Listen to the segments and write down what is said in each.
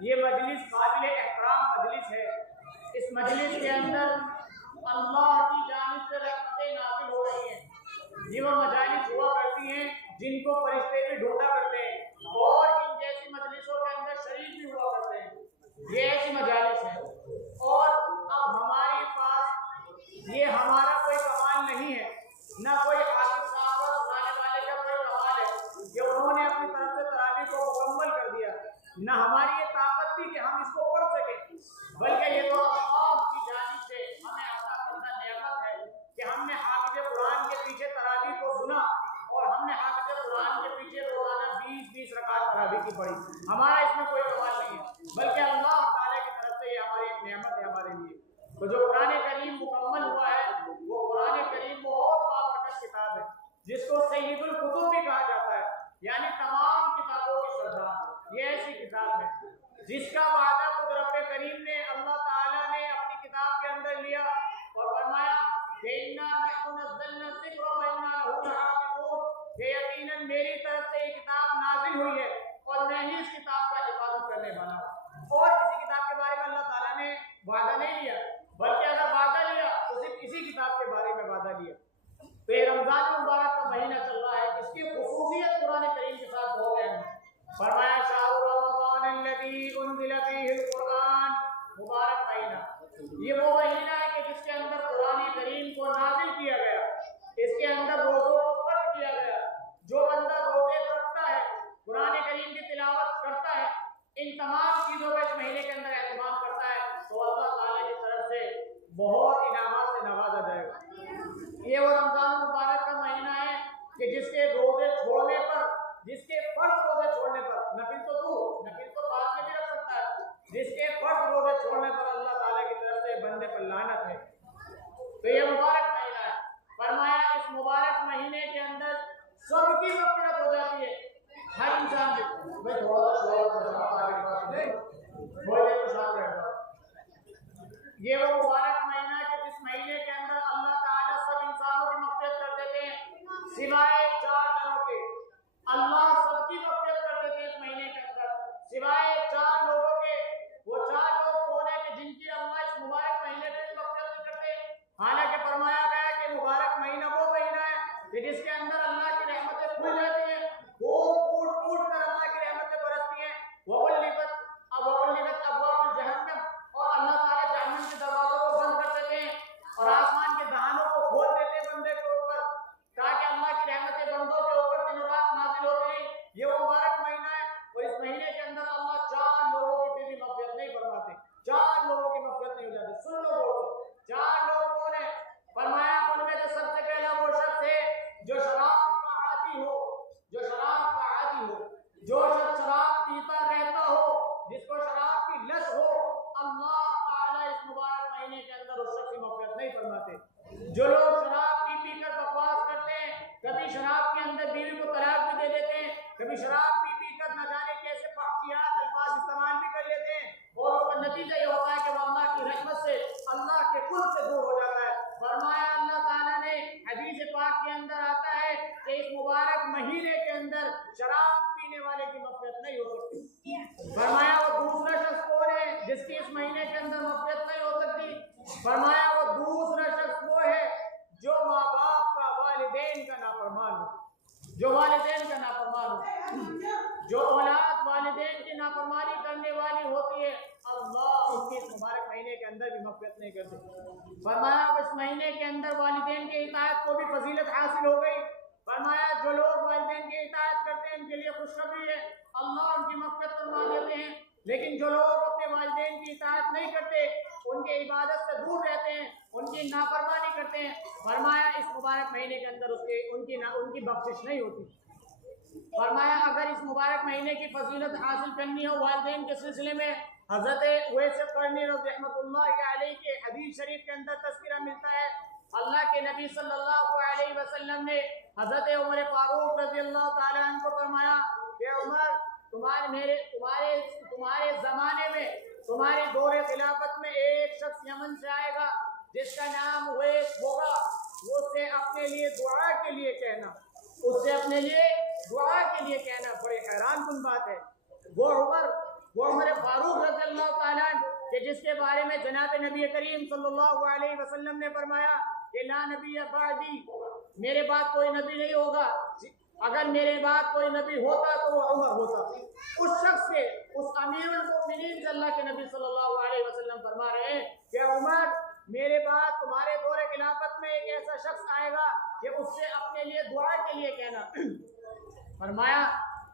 یہ مجلس قابل احترام مجلس ہے. اس مجلس کے اندر اللہ کی جانب سے رحمتیں نازل ہو رہی ہیں. یہ وہ مجالس ہوا کرتی ہیں جن کو فرشتے بھی ڈھونڈا کرتے ہیں اور ان جیسی مجلسوں کے اندر شریک بھی ہوا کرتے ہیں. یہ ایسی مجالس ہے. اور اب ہمارے پاس یہ ہمارا کوئی کمال نہیں ہے، نہ کوئی حافظ صاحب اور سنانے والے کا کوئی کمال ہے کہ انہوں نے اپنی طرف سے تراویح کو مکمل کر دیا، نہ ہماری یہ طاقت تھی کہ ہم اس کو پڑھ سکیں، بلکہ یہ تو اللہ کی جانب سے ہمیں عطا کردہ نعمت ہے کہ ہم نے حافظ قرآن کے پیچھے تراویح کو سنا اور ہم نے حافظ قرآن کے پیچھے روزانہ 20 رکعت تراویح کی پڑھی. ہمارا اس میں کوئی کمال نہیں ہے، بلکہ اللہ تعالیٰ کی طرف سے یہ ہماری ایک نعمت ہے ہمارے لیے. تو جو قرآن کریم مکمل ہوا ہے وہ قرآن کریم بہت بابرکت کتاب ہے جس کو سید الکتب بھی کہا جاتا ہے، یعنی تمام کتابوں کی سردار. یہ ایسی کتاب ہے جس کا وعدہ خود رب کریم نے اللہ تعالیٰ نے اپنی کتاب کے اندر لیا اور فرمایا کہ اِنَّا نَحْنُ نَزَّلْنَا الذِّكْرَ وَإِنَّا لَهُ لَحَافِظُونَ، کہ یقیناً میری طرف سے یہ کتاب نازل ہوئی ہے اور میں ہی اس کتاب کا حفاظت کرنے والا ہوں. اور کسی کتاب کے بارے میں اللہ تعالیٰ نے وعدہ نہیں لیا، بلکہ اگر وعدہ لیا تو صرف اسی کتاب کے بارے میں وعدہ لیا. تو یہ رمضان مبارک کا مہینہ چل رہا ہے، اس کی خصوصیت قرآن کریم کے ساتھ بہت اہم ہے. فرمایا شہر رمضان الذی انزل فیہ القرآن، مبارک مہینہ. یہ وہ مہینہ ہے کہ جس کے اندر قرآن کریم کو نازل کیا گیا، اس کے اندر روزوں کو فرض کیا گیا. جو بندہ روزے رکھتا ہے، قرآن کریم کی تلاوت کرتا ہے، ان تمام چیزوں کا اس مہینے کے اندر اہتمام کرتا ہے تو اللہ تعالیٰ کی طرف سے بہت انعامات سے نوازا جائے گا. یہ وہ رمضان مبارک کا مہینہ ہے کہ جس کے روزے چھوڑنے پر، جس کے فرض روزے چھوڑنے پر، نفل تو بعد میں بھی رکھ سکتا ہے، جس کے فرض روزے چھوڑنے پر اللہ تعالیٰ کی طرف سے بندے پر لعنت ہے. تو یہ مبارک مہینہ ہے. فرمایا اس مبارک مہینے کے اندر سب کی مغفرت ہو جاتی ہے. ہر انسان کی. میں تھوڑا سا یہ وہ مبارک مہینہ ہے کہ جس مہینے کے اندر اللہ تعالیٰ سب انسانوں کی مغفرت کر دیتے ہیں سوائے 4 جنوں کے. اللہ سب کی مغفرت کر دیتے ہیں اس مہینے کے اندر سوائے 4 لوگوں کے. وہ 4 لوگ کون ہیں کہ جن کی اللہ اس مبارک مہینے میں مغفرت نہیں کرتے؟ حالانکہ فرمایا گیا کہ مبارک مہینہ وہ مہینہ ہے کہ جس کے اندر اللہ کی رحمتیں کھل جاتی ہیں، وہ پھوٹ کر اللہ کی رحمتیں برستی ہیں. وَغُلِّبَتْ أَبْوَابُ جَهَنَّمَ، اور اللہ تعالیٰ جہنم کے دروازوں کو بند کر دیتے ہیں اور آسمان کے دہانوں کو کھول دیتے ہیں بندے کے اوپر تاکہ اللہ کی رحمتیں بندوں کے اوپر دن رات نازل ہوتی ہیں. یہ وہ مبارک مہینہ ہے اور اس مہینے کے اندر اللہ 4 لوگوں کی پھر بھی مغفرت نہیں فرماتے. 4 لوگوں کی مغفرت نہیں ہو جاتی. سن لو غور سے، 4 لوگ کون ہیں؟ فرمایا ان میں سے سب سے پہلا وہ شخص ہے جو شراب کا عادی ہو، جو شراب کا عادی ہو، جو شخص شراب پیتا رہتا ہو، جس کو شراب کی لت ہو. اللہ تعالیٰ اس مبارک مہینے کے اندر اس شخص کی مغفرت نہیں فرماتے. جو لوگ شراب پی کر بکواس کرتے ہیں، کبھی شراب کے اندر بیوی کو طلاق بھی دے دیتے ہیں، کبھی شراب پی کر نہ جانے کیسے فحشیات الفاظ استعمال بھی کر لیتے ہیں اور اس کا نتیجہ یہ ہوتا ہے کہ وہ اللہ کی رحمت سے، اللہ کے قرب سے دور ہو جاتا ہے. فرمایا اللہ تعالیٰ نے حدیث پاک کے اندر آتا ہے کہ اس مبارک مہینے کے اندر شراب پینے والے کی مغفرت نہیں ہو سکتی. فرمایا وہ دوسرا شخص کون ہے جس کی اس مہینے کے اندر مغفرت نہیں ہو سکتی؟ فرمایا وہ دوسرا شخص وہ ہے جو ماں باپ کا، والدین کا نافرمان ہو، جو والدین کا نافرمان ہو. جو اولاد والدین کی نافرمانی کرنے والی ہوتی ہے اللہ اس کی اس مبارک مہینے کے اندر بھی مغفرت نہیں کر سکتی. فرمایا اس مہینے کے اندر والدین کی اطاعت کو بھی فضیلت حاصل ہو گئی. فرمایا جو لوگ والدین کی اطاعت کرتے ہیں ان کے لیے خوشخبری ہے، اللہ ان کی مغفرت فرما دیتے ہیں. لیکن جو لوگ اپنے والدین کی اطاعت نہیں کرتے، ان کے عبادت سے دور رہتے ہیں، ان کی نافرمانی کرتے ہیں، فرمایا اس مبارک مہینے کے اندر ان کی بخشش نہیں ہوتی. فرمایا اگر اس مبارک مہینے کی فضیلت حاصل کرنی ہو والدین کے سلسلے میں، حضرت اویس قرنی رحمۃ اللہ علیہ کے حدیث شریف کے اندر تذکرہ ملتا ہے. اللہ کے نبی صلی اللہ علیہ وسلم نے حضرت عمر فاروق رضی اللہ تعالیٰ عنہ کو فرمایا کہ عمر، تمہارے زمانے میں، تمہارے دور خلافت میں ایک شخص یمن سے آئے گا جس کا نام اویس ہوگا. وہ سے اپنے لیے دعا کے لیے کہنا، اس سے اپنے لیے دعا کے لیے کہنا. بڑے حیران کن بات ہے. وہ عمر فاروق جس کے بارے میں جناب نبی کریم صلی اللہ علیہ وسلم نے فرمایا کہ لا نبی بعدی، میرے بعد کوئی نبی نہیں ہوگا، اگر میرے بعد کوئی نبی ہوتا تو وہ عمر ہوتا۔ اس شخص سے، اس امیر المؤمنین سے اللہ کے نبی صلی اللہ علیہ وسلم فرما رہے ہیں کہ عمر میرے بعد تمہارے دور خلافت میں ایک ایسا شخص آئے گا کہ اس سے اپنے لیے دعا کے لیے کہنا۔ فرمایا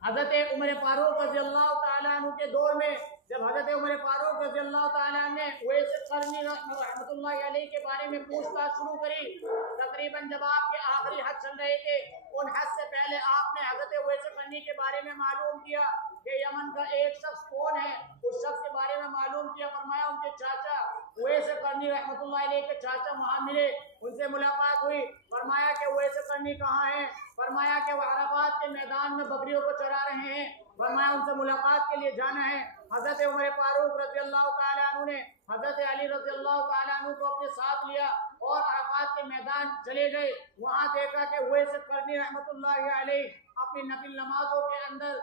حضرت عمر فاروق رضی اللہ تعالیٰ عنہ کے دور میں جب حضرت عمر فاروق رضی اللہ تعالیٰ عنہ نے اویس قرنی رحمۃ اللہ علیہ کے بارے میں پوچھ تاچھ شروع کری، تقریباً جب آپ کے آخری حج چل رہے تھے، ان حج سے پہلے آپ نے حضرت اویس قرنی کے بارے میں معلوم کیا کہ یمن کا ایک شخص کون ہے، اس شخص کے بارے میں معلوم کیا۔ فرمایا ان کے چاچا اویس قرنی رحمۃ اللہ علیہ کے چاچا وہاں ملے، ان سے ملاقات ہوئی۔ فرمایا کہ اویس قرنی کہاں ہیں؟ فرمایا کہ وہ عرفات کے میدان میں بکریوں کو چرا رہے ہیں۔ فرمایا ان سے ملاقات کے لیے جانا ہے۔ حضرت عمر فاروق رضی اللہ تعالیٰ عنہ نے حضرت علی رضی اللہ تعالیٰ عنہ کو اپنے ساتھ لیا اور عرفات کے میدان چلے گئے۔ وہاں دیکھا کہ اویس قرنی رحمۃ اللہ علیہ اپنی نفل نمازوں کے اندر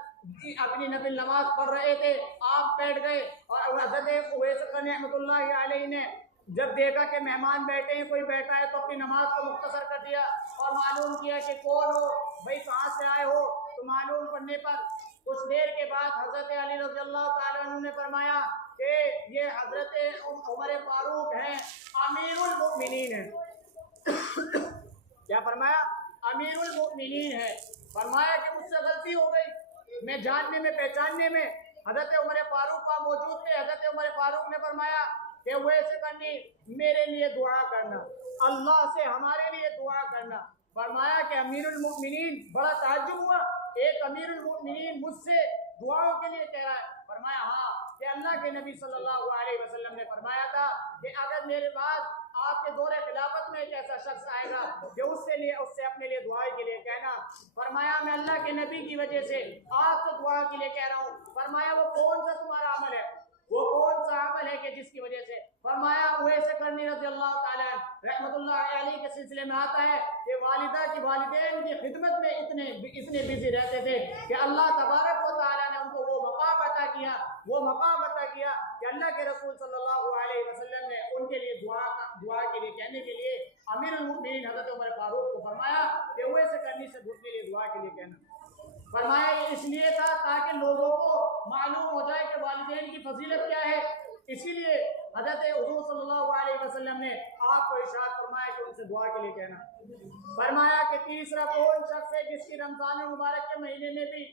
اپنی نفل نماز پڑھ رہے تھے، آپ بیٹھ گئے اور حضرت اویس قرنی رحمۃ اللہ علیہ نے جب دیکھا کہ مہمان بیٹھے ہیں، کوئی بیٹھا ہے، تو اپنی نماز کو مختصر کر دیا اور معلوم کیا کہ کون ہو بھائی، کہاں سے آئے ہو؟ تو معلوم پڑنے پر کچھ دیر کے بعد حضرت علی رضی اللہ تعالیٰ عنہ نے فرمایا کہ یہ حضرت عمر فاروق ہیں، امیر المؤمنین ہیں۔ کیا فرمایا؟ امیر المؤمنین ہے۔ فرمایا کہ مجھ سے غلطی ہو گئی، میں جاننے میں پہچاننے میں۔ حضرت عمر فاروق کا موجود تھے۔ حضرت عمر فاروق نے فرمایا کہ ویسے کرنی میرے لیے دعا کرنا، اللہ سے ہمارے لیے دعا کرنا۔ فرمایا کہ امیر المؤمنین، بڑا تعجب ہوا، ایک امیر المؤمنین مجھ سے دعاؤں کے لیے کہہ رہا ہے۔ فرمایا ہاں، کہ اللہ کے نبی صلی اللہ علیہ وسلم نے فرمایا تھا کہ اگر میرے بعد آپ کے دور خلافت میں ایک ایسا شخص آئے گا کہ اس سے اپنے لیے دعا کے لیے کہنا۔ فرمایا میں اللہ کے نبی کی وجہ سے آپ سے دعا کے لیے کہہ رہا ہوں۔ فرمایا وہ کون سا تمہارا عمل ہے؟ وہ کون سا عمل ہے کہ جس کی وجہ سے؟ فرمایا اویس قرنی رضی اللہ تعالیٰ رحمۃ اللہ علیہ کے سلسلے میں آتا ہے کہ والدہ کی والدین کی خدمت میں اتنے بزی رہتے تھے کہ اللہ تبارک و تعالیٰ نے ان کو وہ مقام عطا کیا کہ اللہ کے رسول صلی اللہ علیہ وسلم نے ان کے لیے دعا کے لیے کہنے کے لیے امیر المؤمنین حضرت عمر فاروق کو فرمایا کہ اویس قرنی سے گھٹنے کے لیے دعا کے لیے کہنا۔ فرمایا یہ اس لیے تھا تاکہ لوگوں کو معلوم ہو جائے کہ والدین کی فضیلت کیا ہے۔ اسی لیے حضرت حضور صلی اللہ علیہ وسلم نے آپ کو ارشاد فرمایا کہ ان سے دعا کے لیے کہنا۔ فرمایا کہ تیسرا کون شخص ہے جس کی رمضان مبارک کے مہینے میں بھی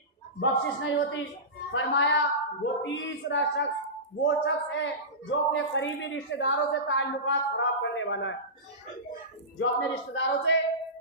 بخشش نہیں ہوتی؟ فرمایا وہ تیسرا شخص وہ شخص ہے جو اپنے قریبی رشتہ داروں سے تعلقات خراب کرنے والا ہے، جو اپنے رشتہ داروں سے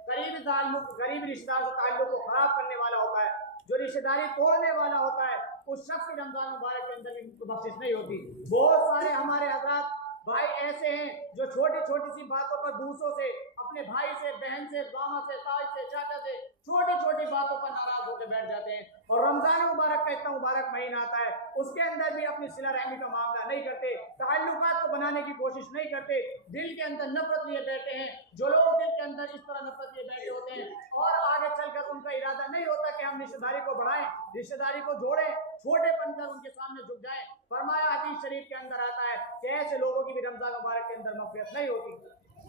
قریبی رشتہ داروں سے تعلق کو خراب کرنے والا ہوتا ہے، جو رشتہ داری توڑنے والا ہوتا ہے، اس شخص کی رمضان مبارک کے اندر بھی بخشش نہیں ہوتی۔ بہت سارے ہمارے حضرات بھائی ایسے ہیں جو چھوٹی چھوٹی سی باتوں پر دوسروں سے، اپنے بھائی سے، بہن سے، ماما سے، تاج سے، چاچا سے چھوٹی چھوٹی باتوں پر ناراض ہو کے بیٹھ جاتے ہیں، اور رمضان مبارک کا اتنا مبارک مہینہ آتا ہے اس کے اندر بھی اپنی صلہ رحمی کا معاملہ نہیں کرتے، تعلقات کو بنانے کی کوشش نہیں کرتے، دل کے اندر نفرت لیے بیٹھے ہیں۔ جو لوگ دل کے اندر اس طرح نفرت لیے بیٹھے ہوتے ہیں اور آگے چل کر ان کا ارادہ نہیں ہوتا کہ ہم رشتہ داری کو بڑھائیں، رشتہ داری کو جوڑیں، چھوٹے پن کر ان کے سامنے جھک جائیں۔ فرمایا حدیث شریف کے اندر آتا ہے کہ ایسے لوگوں کی بھی رمضان مبارک کے اندر مغفرت نہیں ہوتی۔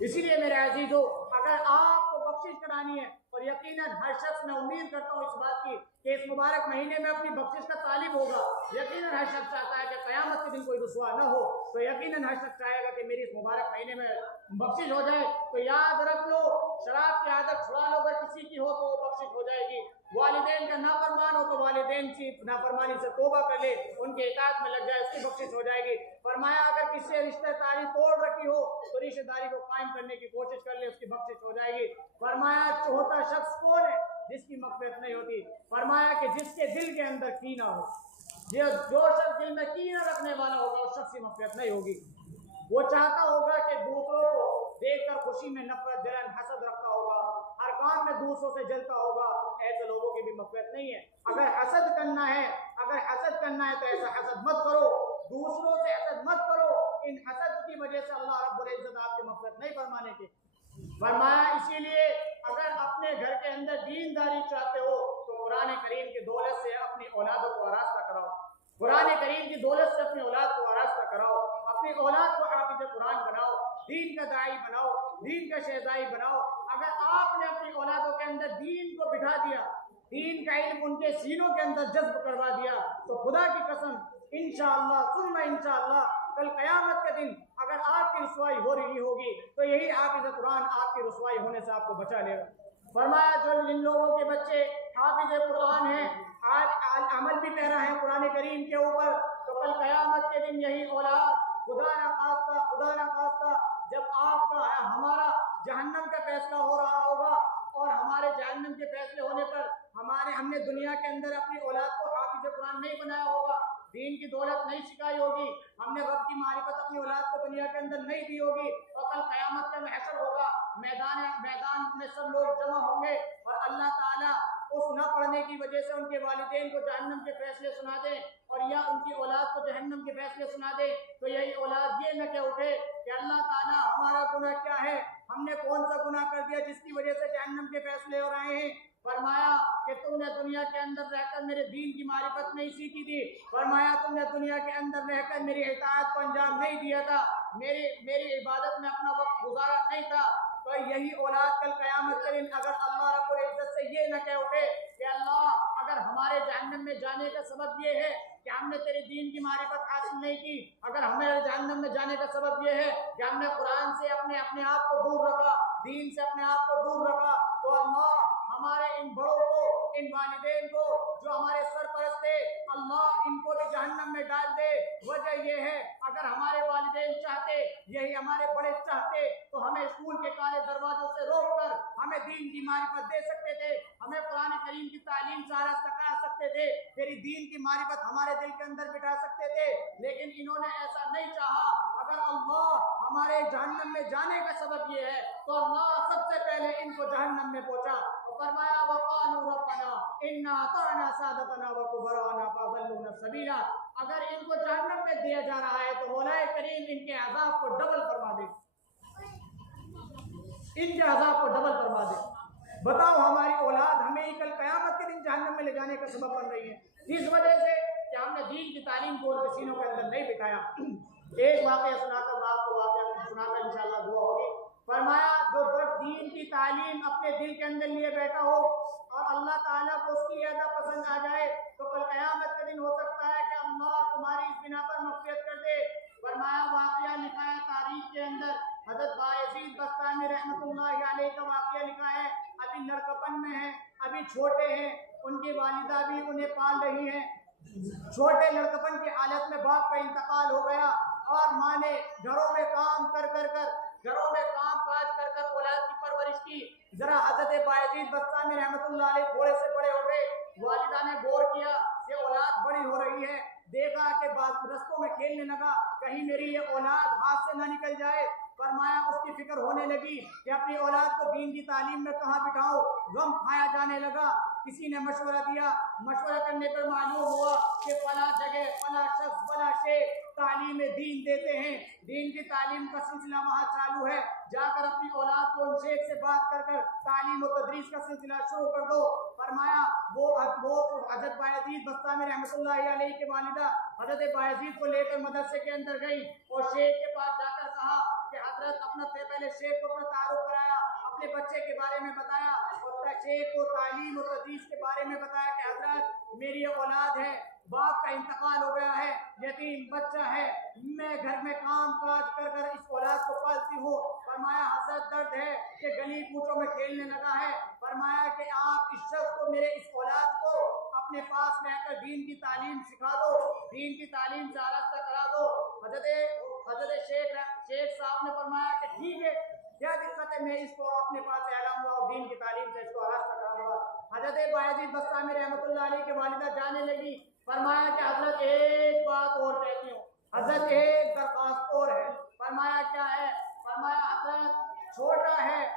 اسی لیے میرے عزیزو، اگر آپ کو بخشش کرانی ہے، اور یقیناً ہر شخص، میں امید کرتا ہوں اس بات کی کہ اس مبارک مہینے میں اپنی بخشش کا طالب ہوگا، یقیناً ہر شخص چاہتا ہے کہ قیامت کے دن کوئی رسوا نہ ہو، تو یقیناً ہر شخص چاہے گا کہ میری اس مبارک مہینے میں بخشش ہو جائے۔ تو یاد رکھ لو، شراب کی عادت چھڑا لو، اگر کسی کی ہو تو وہ بخشش ہو جائے گی۔ والدین کا نافرمان ہو تو والدین کی نافرمانی سے توبہ کر لے، ان کے اطاعت میں لگ جائے، اس کی بخشش ہو جائے گی۔ فرمایا اگر کسی سے رشتہ داری توڑ رکھی ہو تو رشتہ داری کو قائم کرنے کی کوشش کر لے، اس کی بخشش ہو جائے گی۔ فرمایا چوتھا شخص کون ہے جس کی مغفرت نہیں ہوتی؟ فرمایا کہ جس کے دل کے اندر کینہ ہو، جو شخص دل میں کینہ رکھنے والا ہوگا اس شخص کی مغفرت نہیں ہوگی۔ وہ چاہتا ہوگا کہ دوسروں کو دیکھ کر خوشی میں نفرت، جلن، حسد رکھتا ہوگا، ہر کام میں دوسروں سے جلتا ہوگا، ایسے لوگوں کی بھی مغفرت نہیں ہے۔ اگر حسد کرنا ہے تو ایسا حسد مت کرو، دوسروں سے حسد مت کرو، ان حسد کی وجہ سے اللہ رب العزت آپ کی مغفرت نہیں فرمانے کے۔ فرمایا اسی لیے اگر اپنے گھر کے اندر دینداری چاہتے ہو تو قرآن کریم کی دولت سے اپنی اولادوں کو آراستہ کراؤ، قرآن کریم کی دولت سے اپنی اولاد کو آراستہ کراؤ، اپنی اولاد کو حافظ قرآن بناؤ، دین کا داعی بناؤ، دین کا شہزائی بناؤ۔ اگر آپ نے اپنی اولادوں کے اندر دین کو بٹھا دیا، دین کا علم ان کے سینوں کے اندر جذب کروا دیا، تو خدا کی قسم انشاءاللہ ثم انشاءاللہ کل قیامت کے دن اگر آپ کی رسوائی ہو رہی ہوگی تو یہی حافظ قرآن آپ کی رسوائی ہونے سے آپ کو بچا لے گا۔ فرمایا جو جن لوگوں کے بچے حافظ قرآن ہیں، عمل بھی پیرا ہے قرآن کریم کے اوپر، تو کل قیامت کے دن یہی اولاد خدا نہ خواستہ جب آپ کا ہمارا جہنم کا فیصلہ ہو رہا ہوگا اور ہمارے جہنم کے فیصلے ہونے پر ہم نے دنیا کے اندر اپنی اولاد کو حافظ قرآن نہیں بنایا ہوگا، دین کی دولت نہیں سکھائی ہوگی، ہم نے رب کی معرفت اپنی اولاد کو دنیا کے اندر نہیں دی ہوگی، اور کل قیامت کا محشر ہوگا، میدان میں سب لوگ جمع ہوں گے اور اللہ تعالیٰ اس نہ پڑھنے کی وجہ سے ان کے والدین کو جہنم کے فیصلے سنا دے اور یا ان کی اولاد کو جہنم کے فیصلے سنا دے، تو یہی اولاد یہ نہ کہ اٹھے کہ اللہ تعالیٰ ہمارا گناہ کیا ہے، ہم نے کون سا گناہ کر دیا جس کی وجہ سے جہنم کے فیصلے ہو رہے ہیں۔ فرمایا کہ تم نے دنیا کے اندر رہ کر میرے دین کی معرفت نہیں سیکھی تھی، فرمایا تم نے دنیا کے اندر رہ کر میری اطاعت کو انجام نہیں دیا تھا، میری عبادت میں اپنا وقت گزارا نہیں تھا، تو یہی اولاد کل قیامت کے دن اگر اللہ رب العزت سے یہ نہ کہہ اٹھے کہ اللہ اگر ہمارے جہنم میں جانے کا سبب یہ ہے کہ ہم نے تیرے دین کی معرفت حاصل نہیں کی، اگر ہمارے جہنم میں جانے کا سبب یہ ہے کہ ہم نے قرآن سے اپنے آپ کو دور رکھا، دین سے اپنے آپ کو دور رکھا، تو اللہ ہمارے ان بڑوں کو، ان والدین کو جو ہمارے سرپرست تھے، اللہ ان کو بھی جہنم میں ڈال دے۔ وجہ یہ ہے اگر ہمارے والدین چاہتے، یہی ہمارے بڑے چاہتے تو ہمیں اسکول کے کالے دروازوں سے روک کر ہمیں دین کی معرفت دے سکتے تھے، ہمیں قرآن کریم کی تعلیم سے آراستہ کرا سکتے تھے، تیری دین کی معرفت ہمارے دل کے اندر بٹھا سکتے تھے، لیکن انہوں نے ایسا نہیں چاہا۔ اگر اللہ ہمارے جہنم میں جانے کا سبب یہ ہے تو اللہ سب سے پہلے ان کو جہنم میں پہنچا، فرمایا وقالوا ربنا انا اطعنا سادتنا وكبراءنا فاضلونا السبيل۔ اگر ان کو جہنم میں دیا جا رہا ہے تو مولا کریم ان کے عذاب کو ڈبل فرما دے، ان کے عذاب کو ڈبل فرما دے۔ بتاؤ ہماری اولاد ہمیں کل قیامت کے دن جہنم میں لے جانے کا سبب بن رہی ہے اس وجہ سے کہ ہم نے دین کی تعلیم کو ان کے سینوں کے اندر نہیں بٹھایا۔ ایک واقعہ سنا کر آپ کو واقعہ سنا کر انشاءاللہ دعا ہوگی۔ فرمایا جو دین کی تعلیم اپنے دل کے اندر لیے بیٹھا ہو اور اللہ تعالیٰ کو اس کی ادا پسند آ جائے تو کل قیامت کے دن ہو سکتا ہے کہ اللہ تمہاری اس بنا پر مغفرت کر دے۔ فرمایا واقعہ لکھا ہے تاریخ کے اندر، حضرت بایزید بستامی رحمۃ اللہ علیہ کا واقعہ لکھا ہے، ابھی لڑکپن میں ہیں، ابھی چھوٹے ہیں، ان کی والدہ بھی انہیں پال رہی ہیں، چھوٹے لڑکپن کی حالت میں باپ کا انتقال ہو گیا اور ماں نے گھروں میں کام کاج کر اولاد کی پرورش کی۔ ذرا حضرت بایزید بستامی رحمۃ اللہ علیہ تھوڑے سے بڑے ہو گئے، والدہ نے غور کیا کہ اولاد بڑی ہو رہی ہے، دیکھا کہ رستوں میں کھیلنے لگا، کہیں میری یہ اولاد ہاتھ سے نہ نکل جائے۔ فرمایا اس کی فکر ہونے لگی کہ اپنی اولاد کو دین کی تعلیم میں کہاں بٹھاؤں، غم کھایا جانے لگا۔ کسی نے مشورہ دیا، مشورہ کرنے پر معلوم ہوا کہ فلاں جگہ فلاں شخص فلاں شیخ تعلیم دین دیتے ہیں، دین کی تعلیم کا سلسلہ وہاں چالو ہے، جا کر اپنی اولاد کو ان شیخ سے بات کر تعلیم و تدریس کا سلسلہ شروع کر دو۔ فرمایا وہ حضرت بایزید بستامی رحمۃ اللہ علیہ کے والدہ حضرت بایزید کو لے کر مدرسے کے اندر گئی اور شیخ کے پاس جا کر کہا کہ حضرت پہلے شیخ کو اپنا تعارف کرایا، اپنے بچے کے بارے میں بتایا اور شیخ کو تعلیم و تدریس کے بارے میں بتایا کہ حضرت میری اولاد ہے، باپ کا انتقال ہو گیا ہے، یتیم بچہ ہے، میں گھر میں کام کاج کر اس اولاد کو پالتی ہوں۔ فرمایا حضرت درد ہے کہ گلی کوچوں میں کھیلنے لگا ہے، فرمایا کہ آپ اس شخص کو میرے اس اولاد کو اپنے پاس رہ کر دین کی تعلیم سکھا دو، دین کی تعلیم سے آراستہ کرا دو۔ حضرت شیخ صاحب نے فرمایا کہ ٹھیک ہے، کیا دقت ہے، میں اس کو اپنے پاس سے لاؤں گا اور دین کی تعلیم سے اس کو آراستہ کراؤں گا۔ حضرت بایزید بستامی رحمۃ اللہ علیہ کی والدہ جانے لگی، فرمایا کہ حضرت ایک بات اور کہتی ہوں، حضرت ایک درخواست اور ہے۔ فرمایا کیا ہے؟ فرمایا حضرت چھوٹا ہے،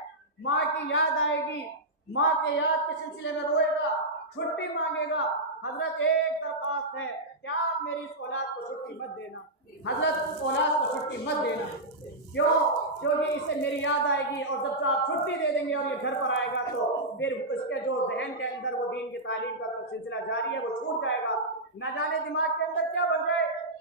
ماں کی یاد آئے گی، ماں کے یاد کے سلسلے میں روئے گا، چھٹی مانگے گا، حضرت ایک درخواست ہے کہ آپ میری اس اولاد کو چھٹی مت دینا، حضرت اولاد کو چھٹی مت دینا۔ کیوں؟ کیونکہ اسے میری یاد آئے گی اور جب سے آپ چھٹی دے دیں گے اور یہ گھر پر آئے گا تو پھر اس کے جو ذہن کے اندر وہ دین کی تعلیم کا سلسلہ جاری ہے وہ چھوٹ جائے گا، نہ جانے دماغ کے اندر کیا بن جائے۔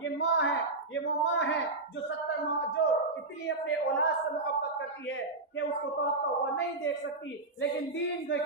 یہ ماں ہے، یہ وہ ماں ہے جو 70 ماہ جو اتنی اپنے اولاد سے محبت کرتی ہے کہ اس کو تڑپتا ہوا نہیں دیکھ سکتی، لیکن دین کی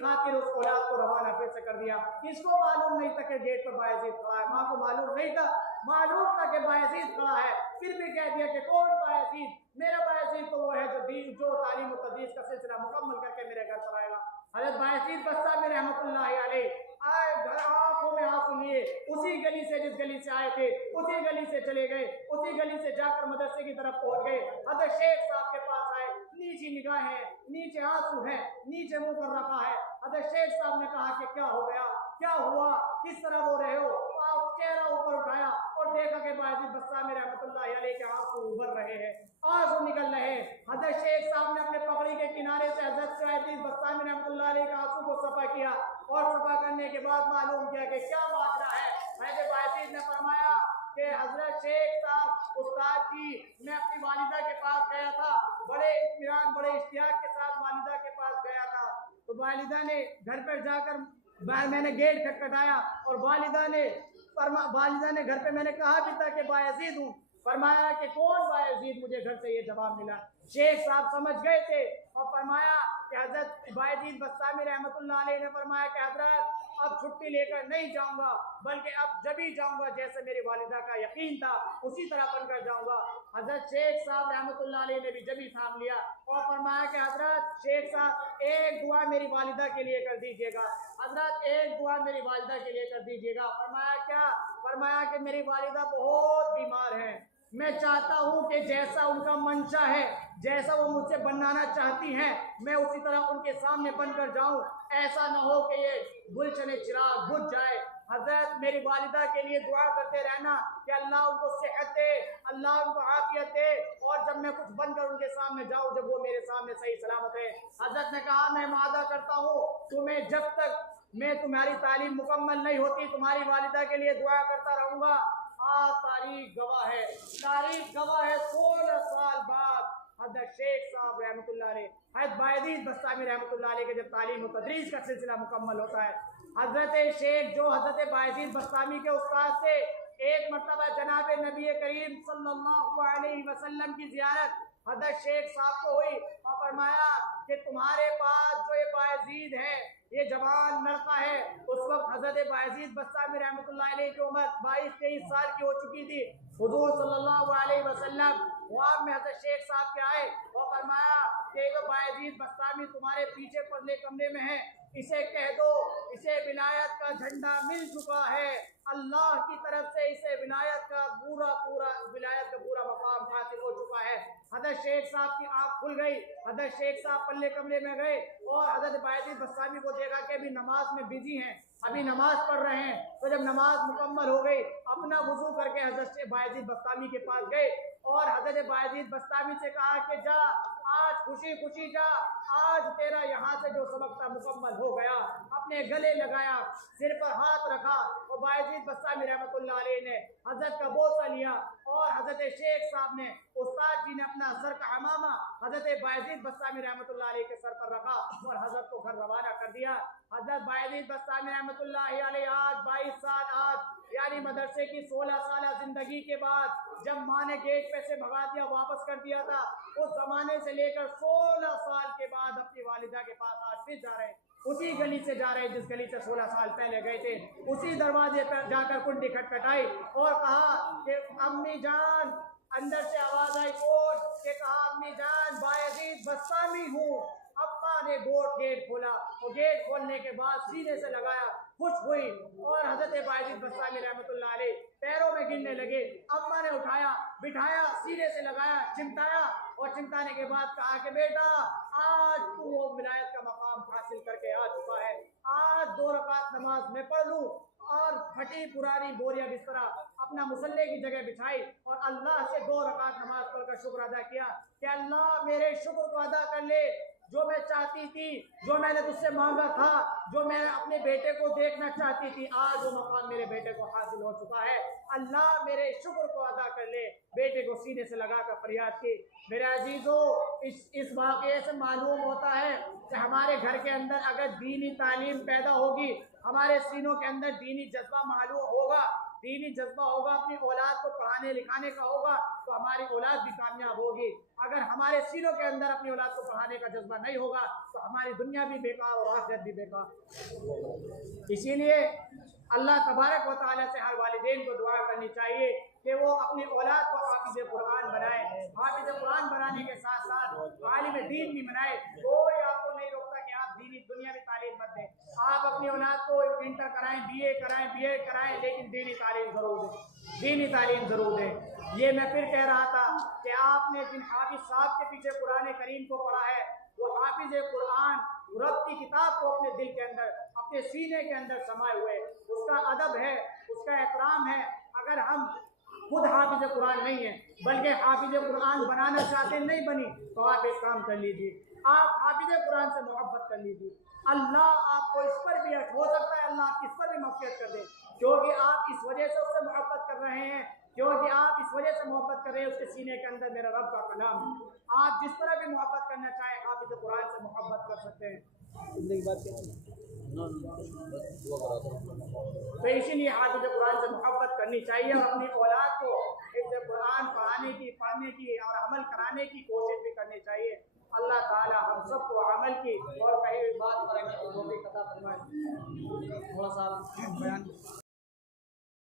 خاطر اس اولاد کو روانہ پھر سے کر دیا۔ اس کو معلوم نہیں تھا کہ گیٹ پر بایزید کھڑا ہے، ماں کو معلوم نہیں تھا، معلوم تھا کہ بایزید کھڑا ہے، پھر بھی کہہ دیا کہ کون بایزید؟ میرا بایزید تو وہ ہے جو تعلیم و تدریس کا سلسلہ مکمل کر کے میرے گھر پر آئے گا۔ حضرت بایزید بستامی رحمۃ اللہ علیہ آئے گھر، آنکھوں میں آنسو لیے، اسی گلی سے جس گلی سے آئے تھے اسی گلی سے چلے گئے، اسی گلی سے جا کر مدرسے کی طرف پہنچ گئے۔ حضرت شیخ صاحب کے پاس آئے، نیچی نگاہیں، نیچے آنسو ہیں، نیچے منہ کر رکھا ہے۔ حضرت شیخ صاحب نے کہا کہ کیا ہو گیا، کیا ہوا، کس طرح رو رہے ہو؟ آپ چہرہ اوپر اٹھایا اور دیکھا کہ بایزید بستامی رحمۃ اللہ علیہ کے آنسو ابھر رہے ہیں، آنسو نکل رہے ہیں۔ حضرت شیخ صاحب نے اپنے پگڑی کے کنارے سے حضرت بایزید بستامی رحمۃ اللہ علیہ کے آنسو کو صفا کیا، اور صفا کرنے کے بعد معلوم کیا کہ کیا ماجرا ہے۔ حضرت بایزید نے فرمایا کہ حضرت شیخ صاحب استاد جی، میں اپنی والدہ کے پاس گیا تھا، بڑے اطمینان بڑے اشتیاق کے ساتھ والدہ کے پاس گیا تھا، تو والدہ نے گھر پر جا کر میں نے گیٹ کھٹکھٹایا اور والدہ نے گھر پہ میں نے کہا بھی تھا کہ بایزید ہوں، فرمایا کہ کون بایزید؟ مجھے گھر سے یہ جواب ملا۔ شیخ صاحب سمجھ گئے تھے اور فرمایا کہ حضرت بایزید بستامی رحمۃ اللہ علیہ نے فرمایا کہ حضرت اب چھٹی لے کر نہیں جاؤں گا، بلکہ اب جب ہی جاؤں گا جیسے میری والدہ کا یقین تھا اسی طرح بن کر جاؤں گا۔ حضرت شیخ صاحب رحمۃ اللہ علیہ نے بھی جبھی تھام لیا اور فرمایا کہ حضرت شیخ صاحب ایک دعا میری والدہ کے لیے کر دیجیے گا، حضرت ایک دعا میری والدہ کے لیے کر دیجیے گا۔ فرمایا کیا؟ فرمایا کہ میری والدہ بہت بیمار ہیں، میں چاہتا ہوں کہ جیسا ان کا منشا ہے، جیسا وہ مجھ سے بنانا چاہتی ہیں، میں اسی طرح ان کے سامنے بن کر جاؤں، ایسا نہ ہو کہ یہ گلشن چراغ بجھ جائے۔ حضرت میری والدہ کے لیے دعا کرتے رہنا کہ اللہ ان کو صحت دے، اللہ ان کو عافیت دے، اور جب میں کچھ بن کر ان کے سامنے جاؤں جب وہ میرے سامنے صحیح سلامت ہے۔ حضرت نے کہا میں وعدہ کرتا ہوں تمہیں جب تک میں تمہاری تعلیم مکمل نہیں ہوتی تمہاری والدہ کے لیے دعا کرتا رہوں گا۔ تاریخ گواہ ہے، تاریخ گواہ ہے 16 سال بعد حضرت شیخ صاحب رحمۃ اللہ علیہ، حضرت بایزید بستامی رحمۃ اللہ علیہ کے جب تعلیم و تدریس کا سلسلہ مکمل ہوتا ہے، حضرت شیخ جو حضرت بایزید بستامی کے استاد سے ایک مرتبہ جناب نبی کریم صلی اللہ علیہ وسلم کی زیارت حضرت شیخ صاحب کو ہوئی اور فرمایا کہ تمہارے پاس جو یہ بایزید ہے یہ جوان لڑکا ہے۔ اس وقت حضرت بایزید بستامی رحمۃ اللہ علیہ کی عمر 22-23 سال کی ہو چکی تھی۔ حضور صلی اللہ علیہ وسلم خواب میں حضرت شیخ صاحب کے آئے اور فرمایا کہ جو بایزید بستامی تمہارے پیچھے پردے کمرے میں ہے، اسے کہہ دو اسے ولایت کا جھنڈا مل چکا ہے، اللہ کی طرف سے اسے ولایت کا پورا مقام حاصل ہو چکا ہے۔ حضرت شیخ صاحب کی آنکھ کھل گئی، حضرت شیخ صاحب پلے کمرے میں گئے اور حضرت بایزید بستامی کو دیکھا کہ ابھی نماز میں بزی ہیں، ابھی نماز پڑھ رہے ہیں۔ تو جب نماز مکمل ہو گئی اپنا وضو کر کے حضرت بایزید بستامی کے پاس گئے اور حضرت بایزید بستامی سے کہا کہ جا آج خوشی خوشی جا، آج تیرا یہاں سے جو سبق تھا مکمل ہو گیا۔ اپنے گلے لگایا، سر پر ہاتھ رکھا اور بایزید بستامی رحمۃ اللہ علیہ نے حضرت کا بوسہ لیا اور حضرت شیخ صاحب نے استاد جی نے اپنا سر کا امامہ حضرت بایزید بستامی رحمۃ اللہ علیہ کے سر پر رکھا اور حضرت کو گھر روانہ کر دیا۔ حضرت بایزید بستامی رحمۃ اللہ علیہ آج 22 سال آج یعنی مدرسے کی 16 سالہ زندگی کے بعد جب ماں نے گیٹ پہ سے بھگا دیا واپس کر دیا تھا، اس زمانے سے لے کر 16 سال کے بعد اپنی والدہ کے پاس آج پھر جا رہے ہیں، اسی گلی سے جا رہے ہیں جس گلی سے 16 سال پہلے گئے تھے، اسی دروازے پر جا کر کنڈی کھٹکھٹائی اور کہا کہ امی جان، اندر سے آواز آئی کوٹ کہ کہا امی جان بایزید بستامی ہوں۔ ابا نے گیٹ کھولا اور گیٹ کھولنے کے بعد سینے سے لگایا، خوش ہوئی اور حضرت بایزید بستامی رحمۃ اللہ علیہ پیروں میں گرنے لگے۔ ابا نے اٹھایا، بٹھایا، سینے سے لگایا، چمٹایا اور چمٹانے کے بعد کہا کہ بیٹا آج تو وہ ولایت کا مقام حاصل کر کے آ چکا ہے، آج 2 رکعت نماز میں پڑھ لوں۔ اور پھٹی پرانی بوریا بسترا اپنا مصلی کی جگہ بچھائی اور اللہ سے 2 رکعت نماز پڑھ کر شکر ادا کیا کہ اللہ میرے شکر کو ادا کر لے، جو میں چاہتی تھی، جو میں نے تجھ سے مانگا تھا، جو میں اپنے بیٹے کو دیکھنا چاہتی تھی، آج وہ مقام میرے بیٹے کو حاصل ہو چکا ہے، اللہ میرے شکر کو ادا کر لے۔ بیٹے کو سینے سے لگا کر فریاد کی۔ میرے عزیزو، اس واقعے سے معلوم ہوتا ہے کہ ہمارے گھر کے اندر اگر دینی تعلیم پیدا ہوگی، ہمارے سینوں کے اندر دینی جذبہ معلوم ہوگا، دینی جذبہ ہوگا، اپنی اولاد کو پڑھانے لکھانے کا ہوگا تو ہماری اولاد بھی کامیاب ہوگی۔ اگر ہمارے سینوں کے اندر اپنی اولاد کو پڑھانے کا جذبہ نہیں ہوگا تو ہماری دنیا بھی بیکار اور آخرت بھی بیکار۔ اسی لیے اللہ تبارک و تعالیٰ سے ہر والدین کو دعا کرنی چاہیے کہ وہ اپنی اولاد کو حافظ قرآن بنائے، حافظ قرآن بنانے کے ساتھ ساتھ عالم دین بھی بنائے۔ کوئی آپ کو نہیں روکتا کہ آپ دینی دنیاوی تعلیم مت دیں، آپ اپنی اولاد کو انٹر کرائیں، بی اے کرائیں، بی ایڈ کرائیں، لیکن دینی تعلیم ضرور دیں، دینی تعلیم ضرور دیں۔ یہ میں پھر کہہ رہا تھا کہ آپ نے جن حافظ صاحب کے پیچھے قرآن کریم کو پڑھا ہے وہ حافظ قرآن رب کی کتاب کو اپنے دل کے اندر، اپنے سینے کے اندر سمائے ہوئے، اس کا ادب ہے، اس کا احترام ہے۔ اگر ہم خود حافظ قرآن نہیں ہیں بلکہ حافظ قرآن بنانا چاہتے ہیں، نہیں بنی تو آپ ایک کام کر لیجیے، آپ حافظ قرآن سے محبت کر لیجیے، اللہ آپ کو اس پر بھی ہو سکتا ہے اللہ آپ کی اس پر بھی مغفرت کر دے، کیونکہ آپ اس وجہ سے اس سے محبت کر رہے ہیں، کیونکہ آپ اس وجہ سے محبت کر رہے ہیں اس کے سینے کے اندر میرا رب کا کلام ہے۔ آپ جس طرح بھی محبت کرنا چاہیں حافظ قرآن سے محبت کر سکتے ہیں۔ تو اسی لیے حافظ قرآن سے محبت کرنی چاہیے اور اپنی اولاد کو حفظ قرآن پڑھانے کی، پڑھنے کی اور عمل کرانے کی کوشش بھی کرنی چاہیے۔ اللہ تعالی ہم سب کو عمل کی اور کہیں بھی بات کرنے کی توفیق عطا فرمائے۔ تھوڑا سا بیان